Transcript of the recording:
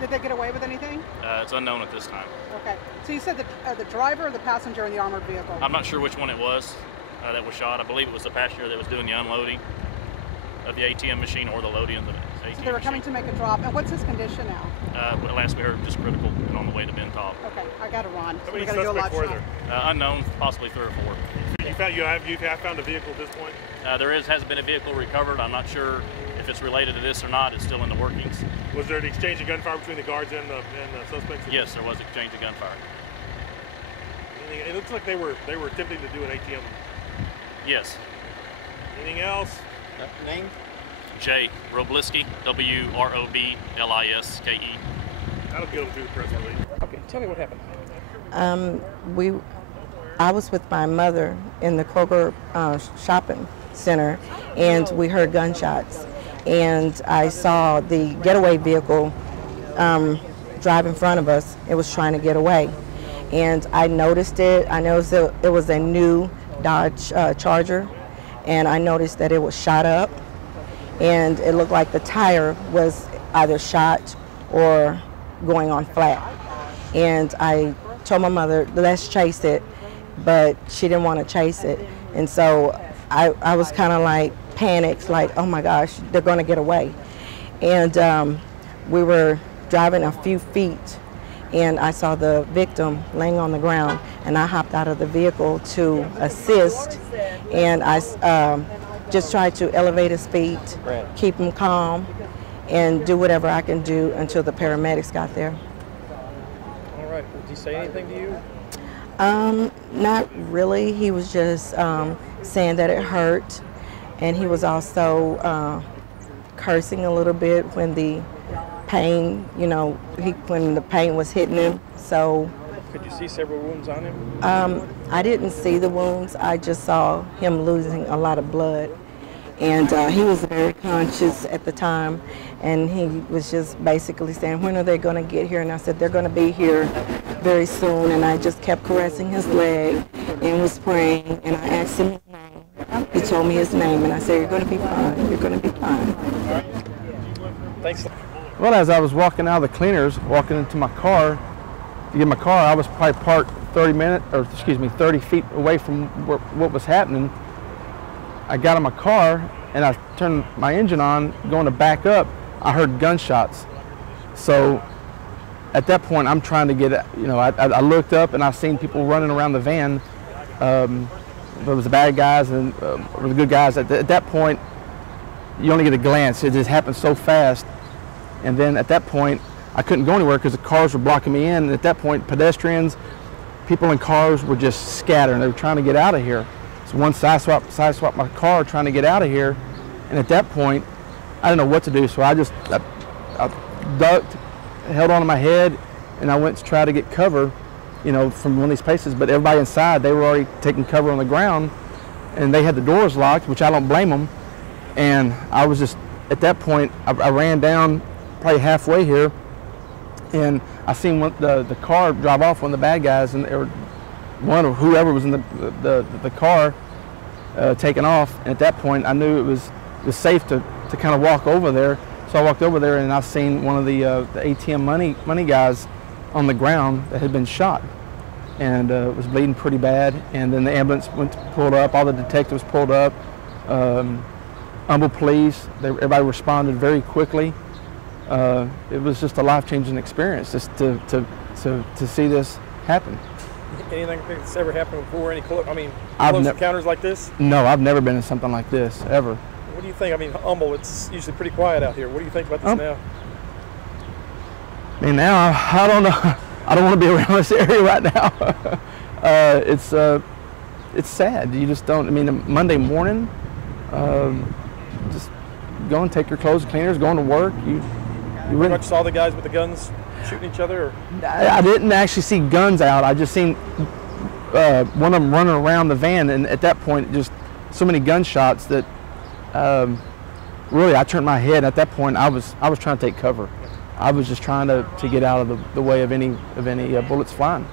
Did they get away with anything? It's unknown at this time. Okay. So you said the driver or the passenger in the armored vehicle? I'm not sure which one it was that was shot. I believe it was the passenger that was doing the unloading of the ATM machine or the loading of the ATM So they were coming to make a drop. And what's his condition now? Well, last we heard, just critical and on the way to Ben Taub. Okay, I got to run. How many So suspects were there? Unknown, possibly 3 or 4. You have found a vehicle at this point? There hasn't been a vehicle recovered. I'm not sure if it's related to this or not. It's still in the workings. Was there an exchange of gunfire between the guards and the suspects? Yes, there was exchange of gunfire. It looks like they were attempting to do an ATM. Yes. Anything else? Name? Jay Robliski, Wrobliske. That'll get them through the press release. Okay, tell me what happened. I was with my mother in the Kroger Shopping Center, and we heard gunshots. And I saw the getaway vehicle drive in front of us. It was trying to get away. And I noticed it. I noticed it was a new Dodge Charger, and I noticed that it was shot up. And it looked like the tire was either shot or going on flat. And I told my mother, let's chase it, but she didn't want to chase it. And so I was kind of like panicked, like, oh my gosh, they're going to get away. And we were driving a few feet, and I saw the victim laying on the ground, and I hopped out of the vehicle to assist, and I just tried to elevate his feet, keep him calm, and do whatever I can do until the paramedics got there. All right. Did he say anything to you? Not really. He was just saying that it hurt, and he was also cursing a little bit when the pain, when the pain was hitting him. So. Could you see several wounds on him? I didn't see the wounds. I just saw him losing a lot of blood. And he was very conscious at the time, and he was just basically saying, when are they going to get here? And I said, they're going to be here very soon. And I just kept caressing his leg and was praying, and I asked him his name. He told me his name, and I said, you're going to be fine. You're going to be fine. Thanks. Well, as I was walking out of the cleaners, walking into my car, to get my car, I was probably parked 30 feet away from what was happening. I got in my car and I turned my engine on, going to back up. I heard gunshots. So at that point, I'm trying to get, I looked up and I seen people running around the van. There was the bad guys and the good guys. At that point, you only get a glance. It just happened so fast. And then at that point, I couldn't go anywhere because the cars were blocking me in. And at that point, pedestrians, people in cars were just scattering. They were trying to get out of here. So one side swapped my car trying to get out of here. And at that point, I didn't know what to do. So I ducked, held onto my head, and I went to try to get cover, from one of these places. But everybody inside, they were already taking cover on the ground, and they had the doors locked, which I don't blame them. And I was just, at that point, I ran down probably halfway here, and I seen the car drive off, one of the bad guys, and one or whoever was in the car taking off. And at that point, I knew it was safe to kind of walk over there. So I walked over there, and I seen one of the ATM money guys on the ground that had been shot, and was bleeding pretty bad. And then the ambulance pulled up. All the detectives pulled up. Humble police. Everybody responded very quickly. It was just a life-changing experience just to see this happen. Anything that's ever happened before? Close encounters like this? No, I've never been in something like this, ever. What do you think? Humble, it's usually pretty quiet out here. What do you think about this now? Now, I don't know. I don't want to be around this area right now. It's sad. You just don't, Monday morning, just go and take your clothes to cleaners, going to work. You pretty much saw the guys with the guns shooting each other? Or? I didn't actually see guns out. I just seen one of them running around the van, and at that point, just so many gunshots that really I turned my head. At that point, I was trying to take cover. I was just trying to get out of the way of any bullets flying.